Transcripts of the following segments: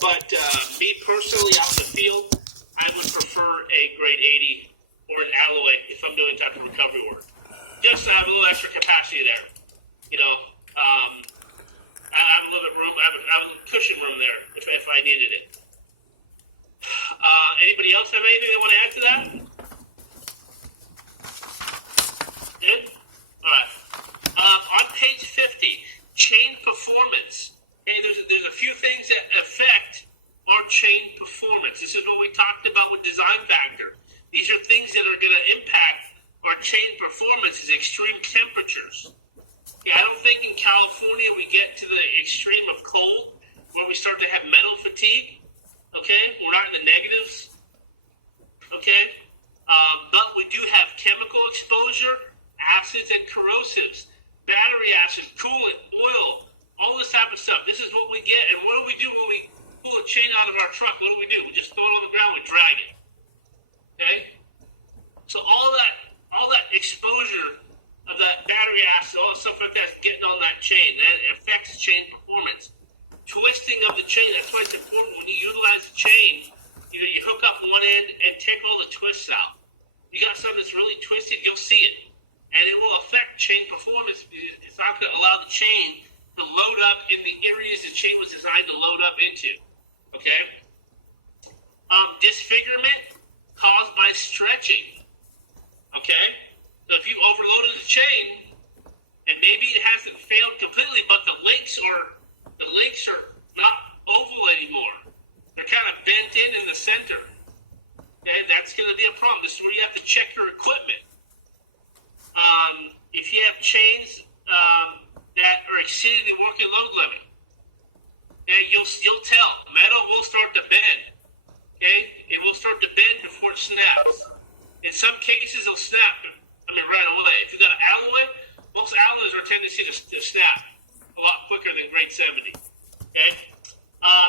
But me personally, out in the field, I would prefer a grade 80 or an alloy if I'm doing type of recovery work. Just to have a little extra capacity there. I have a little bit of room. I have a cushion room there if I needed it. Anybody else have anything they want to add to that? Good? All right. On page 50, chain performance. Hey, there's a few things that affect our chain performance. This is what we talked about with design factor. These are things that are going to impact our chain performance is extreme temperatures. Yeah, I don't think in California we get to the extreme of cold where we start to have metal fatigue. Okay, we're not in the negatives. Okay, but we do have chemical exposure, acids and corrosives, battery acid, coolant, oil, all this type of stuff. This is what we get. And what do we do when we pull a chain out of our truck? What do? We just throw it on the ground, we drag it. Okay, so all that exposure of that battery acid, all the stuff like that's getting on that chain, that affects chain performance. Twisting of the chain, that's why it's important when you utilize the chain, you hook up one end and take all the twists out. You got something that's really twisted, you'll see it. And it will affect chain performance. It's not going to allow the chain to load up in the areas the chain was designed to load up into. Okay? Disfigurement caused by stretching. Okay? So if you overloaded the chain, and maybe it hasn't failed completely, but the links are not oval anymore. They're kind of bent in the center. Okay, that's going to be a problem. This is where you have to check your equipment. If you have chains that are exceeding the working load limit, okay, you'll tell. Metal will start to bend. Okay, it will start to bend before it snaps. In some cases, it'll snap. Right away. If you've got an alloy, most alloys are a tendency to snap a lot quicker than grade 70. Okay?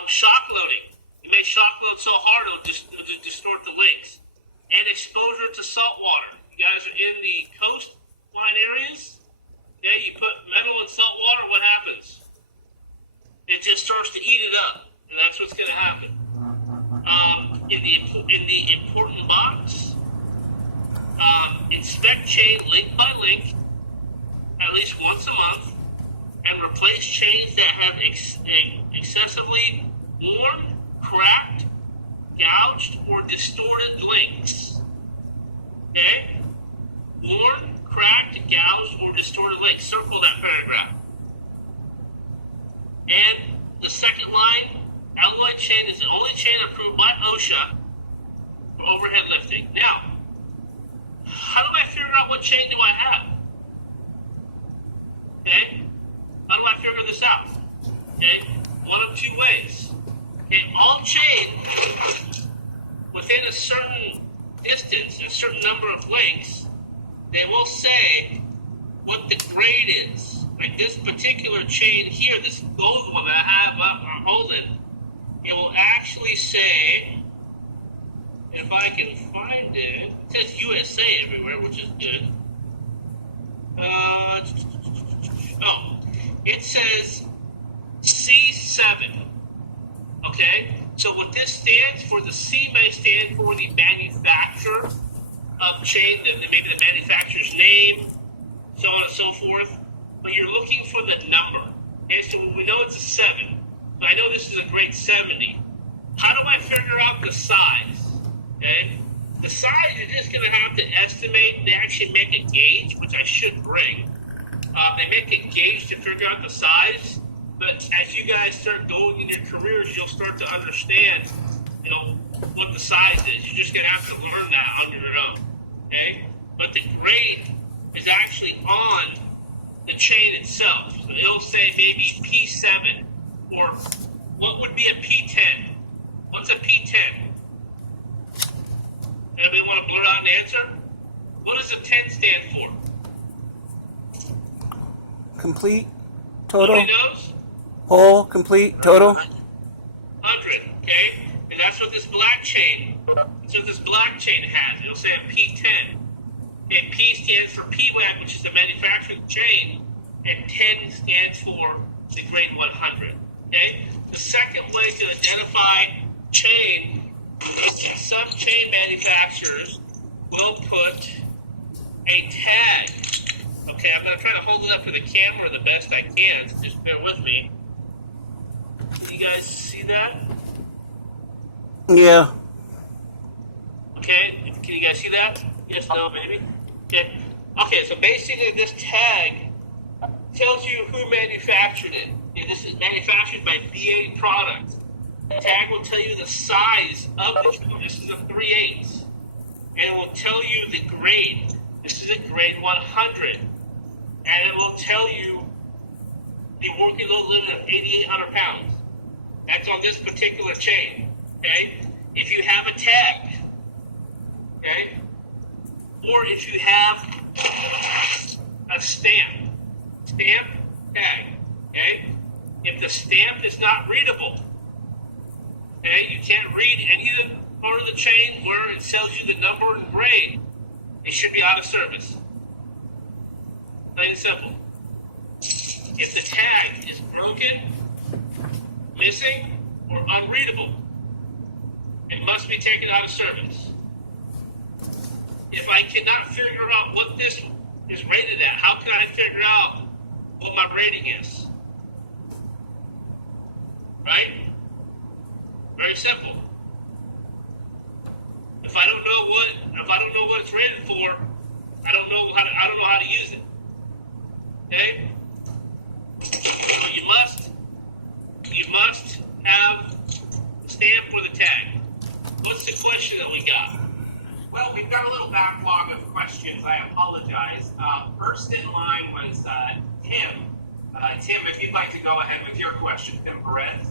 Shock loading. You may shock load so hard it'll distort the links. And exposure to salt water. You guys are in the coastline areas. Okay, you put metal in salt water, what happens? It just starts to eat it up. And that's what's going to happen. In the important box, inspect chain link by link at least once a month and replace chains that have excessively worn, cracked, gouged, or distorted links. Okay? Worn, cracked, gouged, or distorted links. Circle that paragraph. And the second line, alloy chain is the only chain approved by OSHA for overhead lifting. Now, how do I figure out what chain do I have? Okay? How do I figure this out? Okay? One of two ways. Okay, all chains within a certain distance, a certain number of links, they will say what the grade is. Like this particular chain here, this gold one that I have up or holding, it will actually say, if I can find it, it says USA everywhere, which is good. It says C7. Okay? So what this stands for, the C may stand for the manufacturer of chain, maybe the manufacturer's name, so on and so forth. But you're looking for the number. Okay? So we know it's a 7. So I know this is a grade 70. How do I figure out the size? Okay? The size, you're just going to have to estimate. They actually make a gauge, which I should bring. They make a gauge to figure out the size. But as you guys start going in your careers, you'll start to understand, what the size is. You're just going to have to learn that on your own. Okay? But the grade is actually on the chain itself. So it'll say maybe P7, or what would be a P10? What's a P10? Anybody want to blurt out an answer? What does a 10 stand for? Complete, total. Nobody knows? Whole, complete, total. 100, okay? And that's what this black chain has. It'll say a P10. And P stands for PWAG, which is the manufacturing chain, and 10 stands for the grade 100. Okay? The second certified chain, some chain manufacturers will put a tag. Okay, I'm going to try to hold it up to the camera the best I can, so just bear with me. Can you guys see that? Yeah. Okay, can you guys see that? Yes, no, maybe? Okay. Okay, so basically this tag tells you who manufactured it. And this is manufactured by BA Products. The tag will tell you the size of the tool. This is a 3/8. And it will tell you the grade. This is a grade 100. And it will tell you the working load limit of 8,800 pounds. That's on this particular chain. Okay? If you have a tag, okay? Or if you have a stamp tag, okay? If the stamp is not readable, okay, you can't read any of the part of the chain where it tells you the number and grade, it should be out of service. Plain and simple. If the tag is broken, missing, or unreadable, it must be taken out of service. If I cannot figure out what this is rated at, how can I figure out what my rating is? Right? Very simple. If I don't know what it's rated for, I don't know how to use it. Okay? So you must have a stamp for the tag. What's the question that we got? Well, we've got a little backlog of questions. I apologize. First in line was Tim. Tim, if you'd like to go ahead with your question, Tim Perez.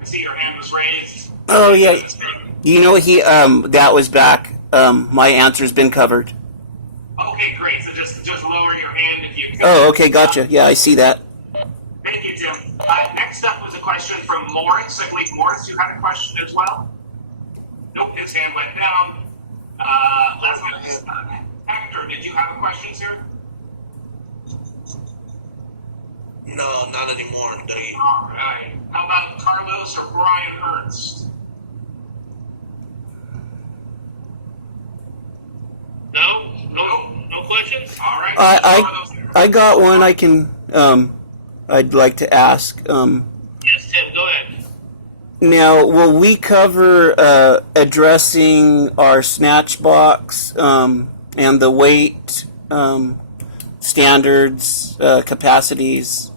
I see your hand was raised. Oh yeah. You know that was back. My answer's been covered. Okay, great. So just lower your hand if you could. Oh, okay, gotcha. Yeah, I see that. Thank you, Tim. Next up was a question from Morris. I believe, Morris, you had a question as well? Nope, his hand went down. Last one is Hector. Did you have a question, sir? No, not anymore. All right. How about Carlos or Brian Ernst? No questions? All right. I got one I can I'd like to ask. Yes, Tim, go ahead. Now, will we cover addressing our snatch box and the weight standards, capacities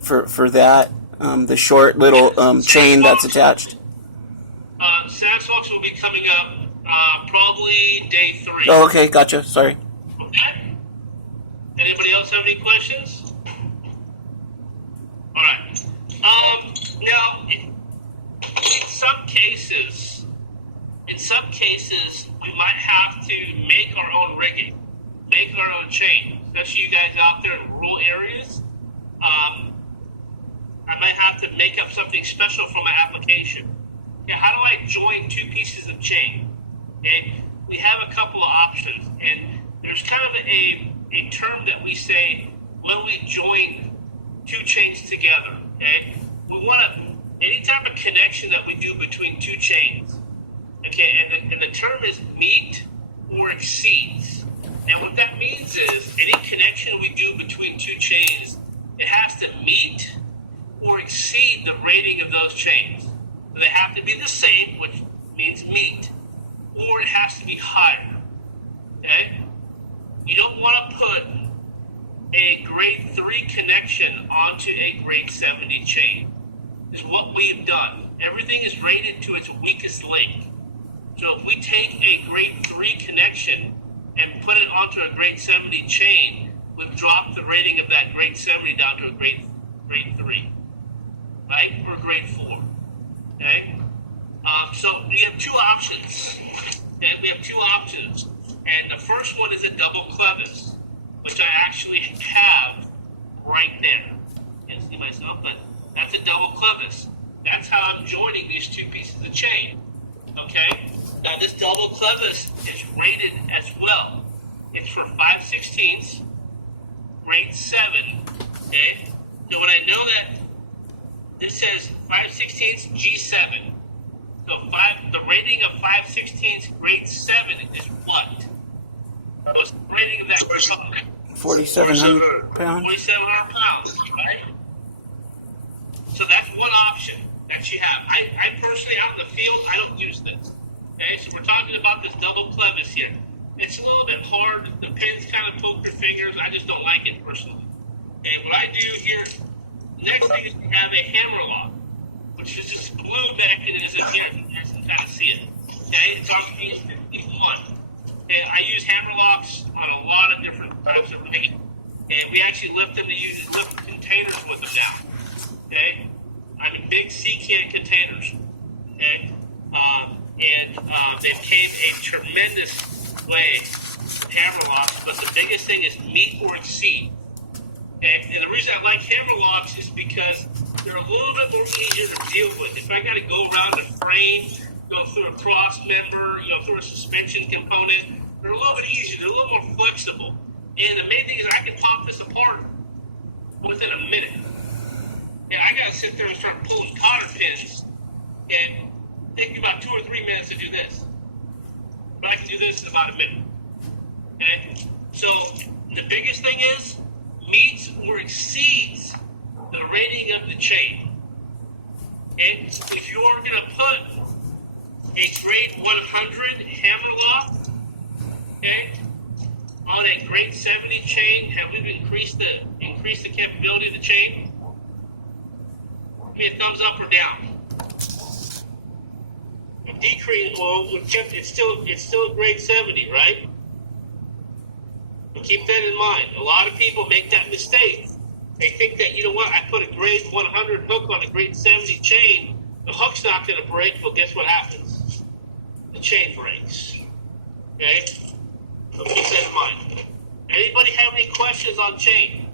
for that? The short little chain that's attached? Snatch box will be coming up probably day 3. Oh, okay, gotcha. Sorry. Okay. Anybody else have any questions? All right. Now, in some cases, we might have to make our own rigging, make our own chain, especially you guys out there in rural areas. I might have to make up something special for my application. Okay, how do I join 2 pieces of chain? Okay, we have a couple of options, and there's kind of a term that we say when we join 2 chains together. Okay, we want any type of connection that we do between 2 chains. Okay, and the term is meet or exceeds. And what that means is any connection we do between 2 chains, it has to meet or exceed the rating of those chains. So they have to be the same, which means meet, or it has to be higher. Okay? You don't want to put a grade 3 connection onto a grade 70 chain. Is what we've done. Everything is rated to its weakest link. So if we take a grade 3 connection and put it onto a grade 70 chain, we've dropped the rating of that grade 70 down to a grade 3, right? Or grade 4. Okay? So we have 2 options. Okay? We have 2 options. And the first one is a double clevis, which I actually have right there. Can't see myself, but that's a double clevis. That's how I'm joining these 2 pieces of chain. Okay? Now this double clevis is rated as well. It's for 5/16, grade 7. Okay? So when I know that says 5/16 G7. So the rating of 5/16 grade 7 is what? So it's the rating of that component. 4,700 pounds. 4,700 pounds, right? So that's one option that you have. I personally, out in the field, I don't use this. Okay, so we're talking about this double clevis here. It's a little bit hard. The pins kind of poke your fingers. I just don't like it personally. And what I do here, next thing is we have a hammer lock, which is just glue mechanism here. You guys can kind of see it. Okay, it's on page 51. Okay, I use hammer locks on a lot of different types of paint, and we actually lift containers with them now. Okay, I'm in big C-can containers. Okay, and they came a tremendous way hammer locks, but the biggest thing is meet or exceed. And the reason I like hammer locks is because they're a little bit more easier to deal with. If I got to go around the frame, go through a cross member, through a suspension component, they're a little bit easier. They're a little more flexible. And the main thing is I can pop this apart within a minute. And I got to sit there and start pulling cotter pins, and take me about 2 or 3 minutes to do this. But I can do this in about a minute. Okay? So the biggest thing is meets or exceeds the rating of the chain. Okay? If you're going to put a grade 100 hammer lock, okay, on a grade 70 chain, have we increased the capability of the chain? Give me a thumbs up or down. Decrease. Well, it's still a grade 70, right? But keep that in mind. A lot of people make that mistake. They think that, you know what, I put a grade 100 hook on a grade 70 chain, the hook's not going to break. Well, guess what happens? The chain breaks. Okay? So keep that in mind. Anybody have any questions on chain?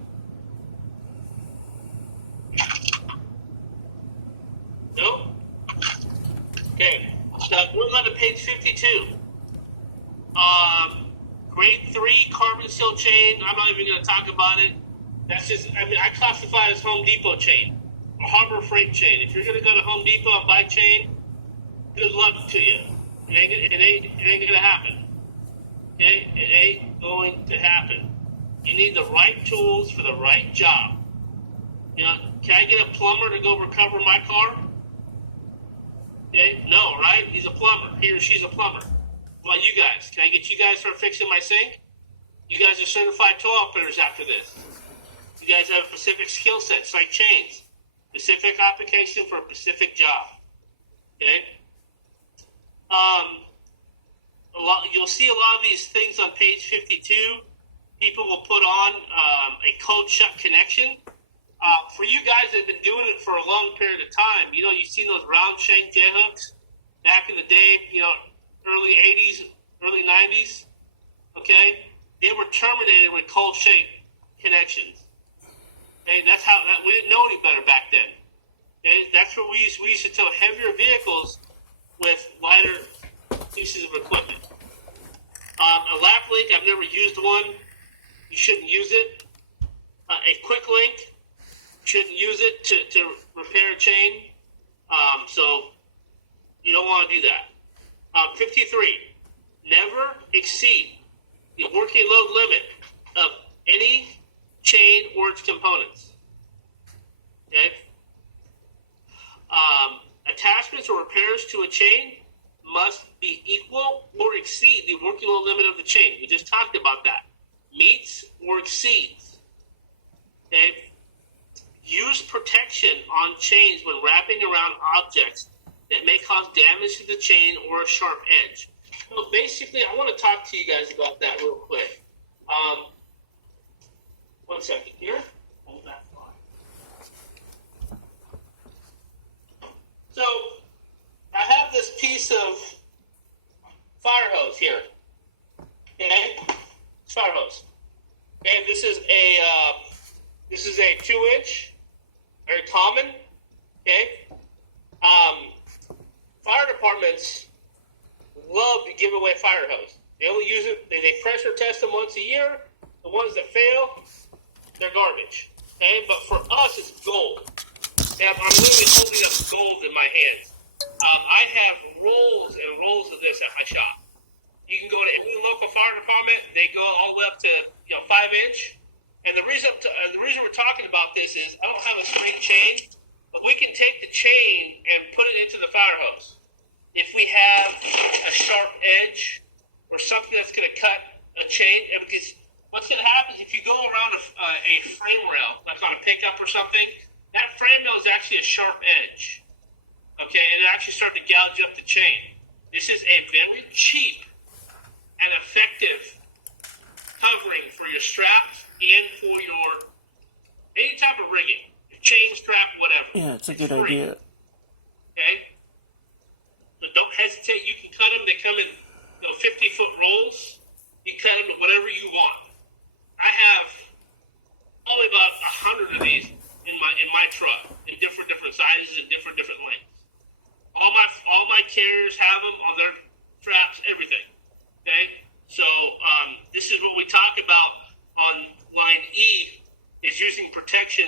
No? Okay. Now, we're on to page 52. Grade 3 carbon steel chain. I'm not even going to talk about it. That's just, I classify it as Home Depot chain or Harbor Freight chain. If you're going to go to Home Depot and buy chain, good luck to you. It ain't going to happen. Okay? It ain't going to happen. You need the right tools for the right job. Can I get a plumber to go recover my car? Okay? No, right? He's a plumber. He or she's a plumber. Well, you guys, can I get you guys to start fixing my sink? You guys are certified tool operators after this. You guys have a specific skill set, it's like chains. Specific application for a specific job. Okay? You'll see a lot of these things on page 52. People will put on a cold shut connection. For you guys that have been doing it for a long period of time, you've seen those round shank J hooks back in the day, early 80s, early 90s, okay? They were terminated with cold shank connections. Okay? We didn't know any better back then. Okay? That's what we used to tow heavier vehicles with lighter pieces of equipment. A lap link, I've never used one. You shouldn't use it. A quick link, shouldn't use it to repair a chain. So you don't want to do that. 53, never exceed the working load limit of any chain or its components. Okay? Attachments or repairs to a chain must be equal or exceed the working load limit of the chain. We just talked about that. Meets or exceeds. Okay? Use protection on chains when wrapping around objects that may cause damage to the chain or a sharp edge. So basically, I want to talk to you guys about that real quick. 1 second here. Hold that line. So, I have this piece of fire hose here. Okay? Fire hose. Okay, this is a 2-inch, very common. Okay? Fire departments love to give away fire hose. They only use it, they pressure test them once a year. The ones that fail, they're garbage. Okay? But for us, it's gold. And I'm literally gold in my hands. I have rolls and rolls of this at my shop. You can go to any local fire department. They go all the way up to 5-inch. And the reason we're talking about this is I don't have a spring chain, but we can take the chain and put it into the fire hose. If we have a sharp edge or something that's going to cut a chain, and because what's going to happen is if you go around a frame rail, like on a pickup or something, that frame rail is actually a sharp edge. Okay, and it actually starts to gouge up the chain. This is a very cheap and effective covering for your straps and for your any type of rigging, chain, strap, whatever. Yeah, it's a good free. idea. Okay, so don't hesitate. You can cut them. They come in 50-foot rolls. You cut them to whatever you want. I have probably about 100 of these in my truck in different sizes and different lengths. All my carriers have them on their straps, everything. Okay, so this is what we talk about on line E, is using protection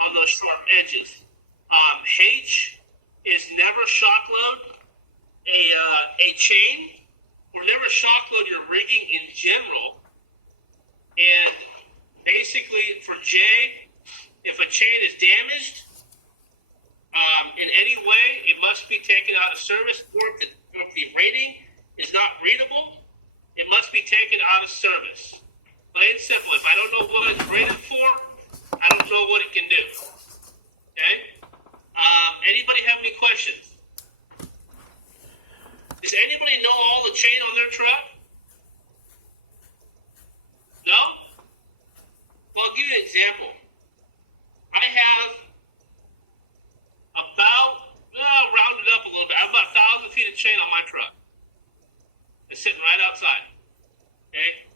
on those sharp edges. H is never shock load a chain, or never shock load your rigging in general. And basically for J, if a chain is damaged in any way, it must be taken out of service, or if the rating is not readable, it must be taken out of service. Plain and simple. If I don't know what it's rated for, I don't know what it can do. Okay? Anybody have any questions? Does anybody know all the chain on their truck? No? Well, I'll give you an example. I have about, rounded up a little bit, I have about 1,000 feet of chain on my truck. It's sitting right outside. Okay?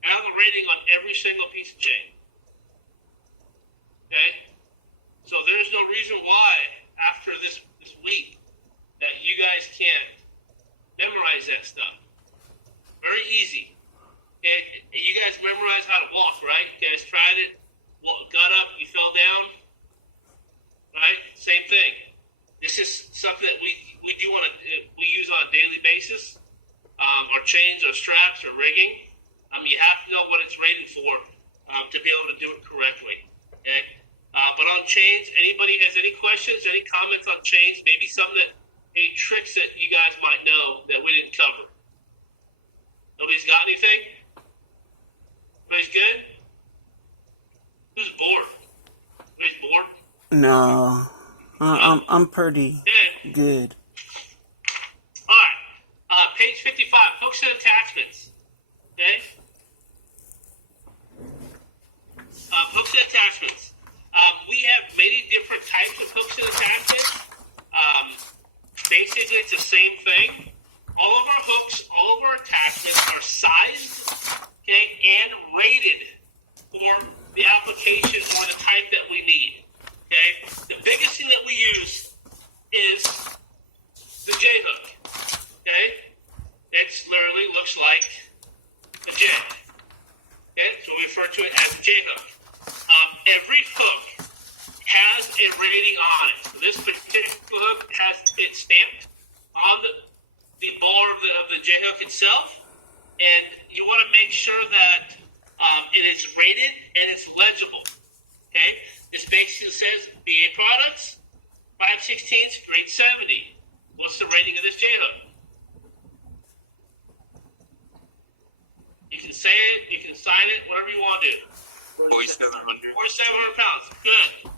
I have a rating on every single piece of chain. Okay? So there's no reason why, after this week, that you guys can't memorize that stuff. Very easy. And you guys memorize how to walk, right? You guys tried it, got up, you fell down, right? Same thing. This is something that we use on a daily basis. Our chains, our straps, our rigging. You have to know what it's rated for to be able to do it correctly. Okay. But on chains, anybody has any questions, any comments on chains? Maybe any tricks that you guys might know that we didn't cover. Nobody's got anything? Everybody's good? Who's bored? Everybody's bored? No, I'm pretty good. All right. Page 55, hooks and attachments. Okay? Hooks and attachments. We have many different types of hooks and attachments. Basically, it's the same thing. All of our hooks, all of our attachments are sized, okay, and rated for the application or the type that we need. Okay? The biggest thing that we use is the J hook. Okay? It literally looks like the J. Okay? So we refer to it as J hook. Every hook has a rating on it. So this particular hook has it stamped on the bar of the J hook itself, and you want to make sure that it is rated and it's legible. Okay? This basically says BA products, 5/16, grade 70. What's the rating of this J hook? You can say it, you can sign it, whatever you want to do. 4,700. 4,700 pounds. Good.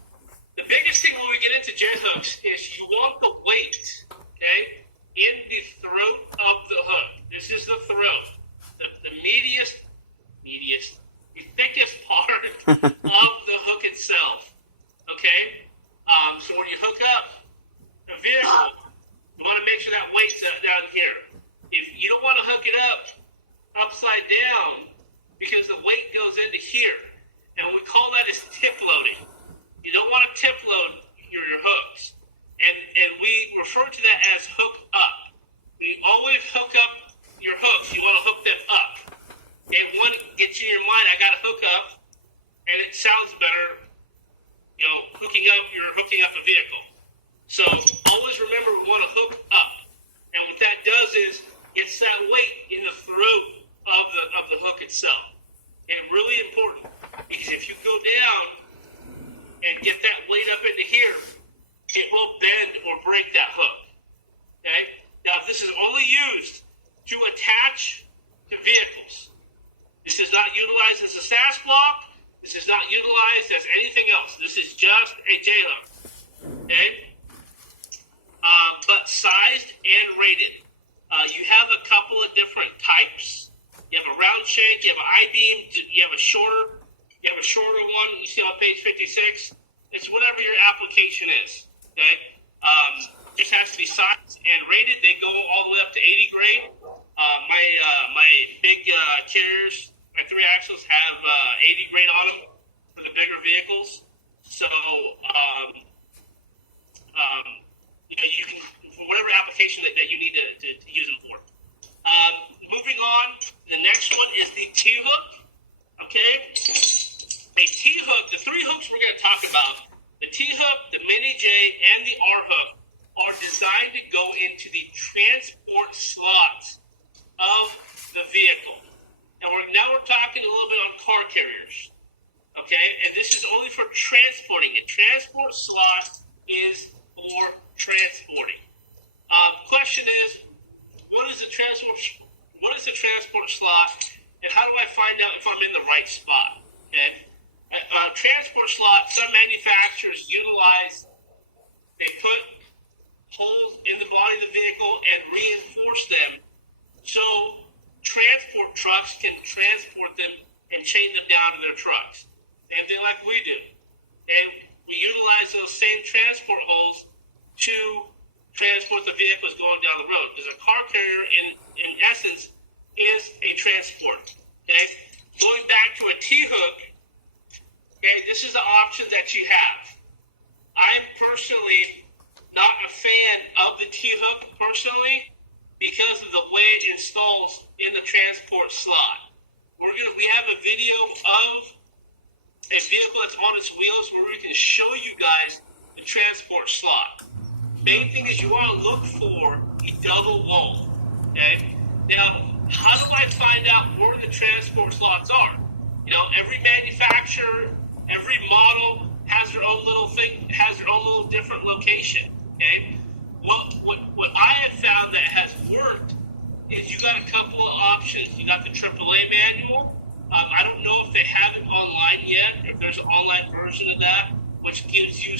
The biggest thing when we get into J hooks is you want the weight, okay, in the throat of the hook. This is the throat, the thickest part of the hook itself. Okay, so when you hook up a vehicle, you want to make sure that weight's down here. If you don't want to hook it up upside down, because the weight goes into here, and we call that as tip loading. You don't want to tip load your hooks, and we refer to that as hook up. When you always hook up your hooks, you want to hook them up. And one gets in your mind, I got to hook up, and it sounds better, hooking up a vehicle. So always remember we want to hook up. And what that does is it's that weight in the throat of the hook itself. And really important, because if you go down and get that weight up into here, it will bend or break that hook. Okay? Now, this is only used to attach to vehicles. This is not utilized as a SAS block. This is not utilized as anything else. This is just a J-hook. Okay? But sized and rated. You have a couple of different types. You have a round shank, you have an I-beam, you have a shorter one. You see on page 56. It's whatever your application is. Okay? Just has to be sized and rated. They go all the way up to 80 grade. My big carriers, my 3 axles have 80 grade on them for the bigger vehicles. So you can, for whatever application that you need to use them for. Moving on, the next one is the T-hook. Okay? A T-hook, the 3 hooks we're going to talk about, the T-hook, the Mini J, and the R-hook, are designed to go into the transport slots of the vehicle. And now we're talking a little bit on car carriers. Okay? And this is only for transporting. A transport slot is for transporting. Question is, what is the transport slot, and how do I find out if I'm in the right spot? Okay? Transport slot, some manufacturers utilize, they put holes in the body of the vehicle and reinforce them so transport trucks can transport them and chain them down to their trucks. Same thing like we do. And we utilize those same transport holes to transport the vehicles going down the road. Because a car carrier, in essence, is a transport. Okay? Going back to a T-hook, okay, this is the option that you have. I'm personally not a fan of the T-hook, personally, because of the way it installs in the transport slot. We have a video of a vehicle that's on its wheels where we can show you guys the transport slot. Main thing is you want to look for a double wall. Okay? Now, how do I find out where the transport slots are? Every manufacturer, every model has their own little thing, has their own little different location. Okay? What I have found that has worked is you got a couple of options. You got the AAA manual. I don't know if they have it online yet, if there's an online version of that, which gives you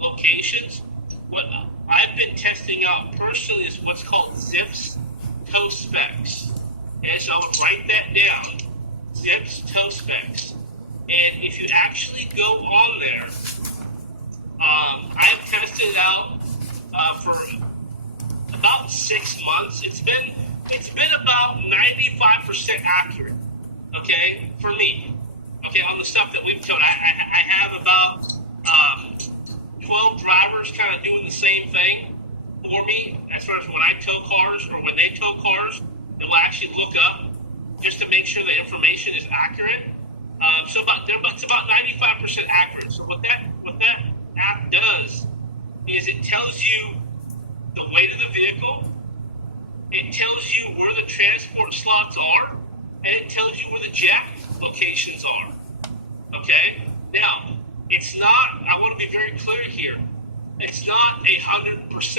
locations. What I've been testing out personally is what's called CttÅ Specs. Okay, so I would write that down. CttÅ Specs. And if you actually go on there, I've tested it out for about 6 months. It's been about 95% accurate. Okay, for me. Okay, on the stuff that we've towed, I have about 12 drivers kind of doing the same thing for me as far as when I tow cars or when they tow cars. It will actually look up just to make sure the information is accurate. So it's about 95% accurate. So what that app does is it tells you the weight of the vehicle, it tells you where the transport slots are, and it tells you where the jack locations are. Okay? Now, it's not, I want to be very clear here, it's not 100%.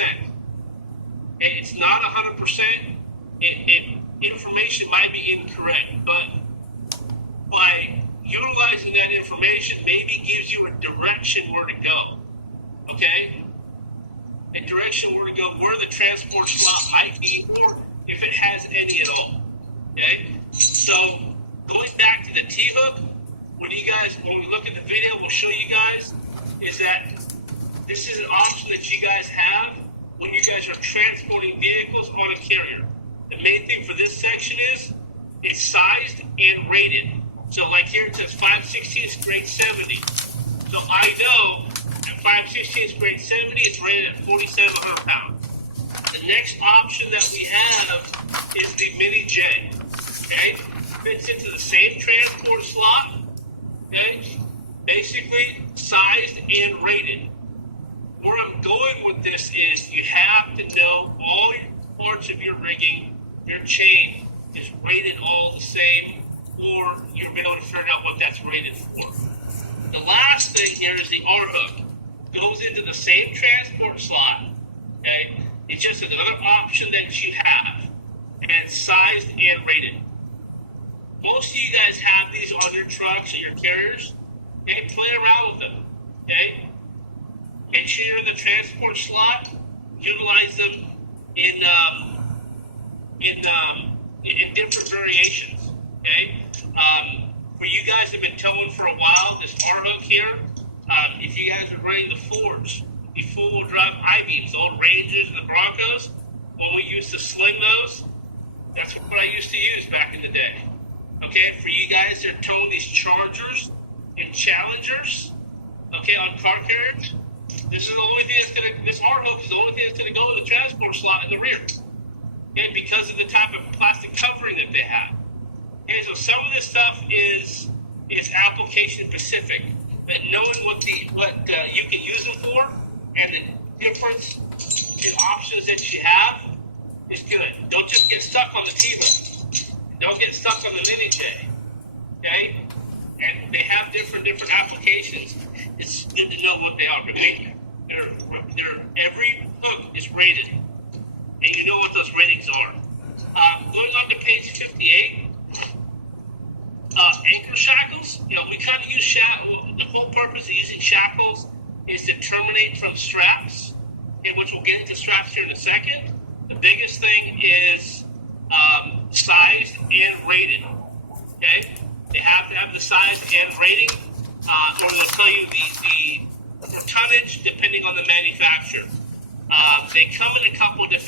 It's not 100%. Information might be incorrect, but by utilizing that information maybe gives you a direction where to go. Okay? A direction where to go, where the transport slot might be, or if it has any at all. Okay? So, going back to the T-hook, when we look at the video, we'll show you guys, is that this is an option that you guys have when you guys are transporting vehicles on a carrier. The main thing for this section is it's sized and rated. So like here it says 5/16 grade 70. So I know at 5/16 grade 70 it's rated at 4,700 pounds. The next option that we have is the Mini J. Okay? Fits into the same transport slot. Okay? Basically sized and rated. Where I'm going with this is you have to know all parts of your rigging, your chain is rated all the same, or you'll be able to figure out what that's rated for. The last thing here is the R-hook. Goes into the same transport slot. Okay? It's just another option that you have. And it's sized and rated. Most of you guys have these on your trucks or your carriers. Okay? Play around with them. Okay? Make sure you're in the transport slot. Utilize them in different variations. Okay? For you guys that have been towing for a while, this R-hook here, if you guys are running the Fords, the full-wheel drive I-beams, the old Rangers and the Broncos, when we used to sling those, that's what I used to use back in the day. Okay, for you guys that are towing these Chargers and Challengers, okay, on car carriers, this is the only thing this R-hook is the only thing that's going to go in the transport slot in the rear. Okay, because of the type of plastic covering that they have. Okay, so some of this stuff is application specific, but knowing what you can use them for and the difference in options that you have is good. Don't just get stuck on the Tiva. Don't get stuck on the Mini J. Okay, and they have different applications. It's good to know what they are. Every hook is rated, and you know what those ratings are. Going on to page 58. Anchor shackles, we kind of use shackles. The whole purpose of using shackles is to terminate from straps, and which we'll get into straps here in a second. The biggest thing is sized and rated. Okay, they have to have the size and rating, or they'll tell you the tonnage depending on the manufacturer. They come in a couple of different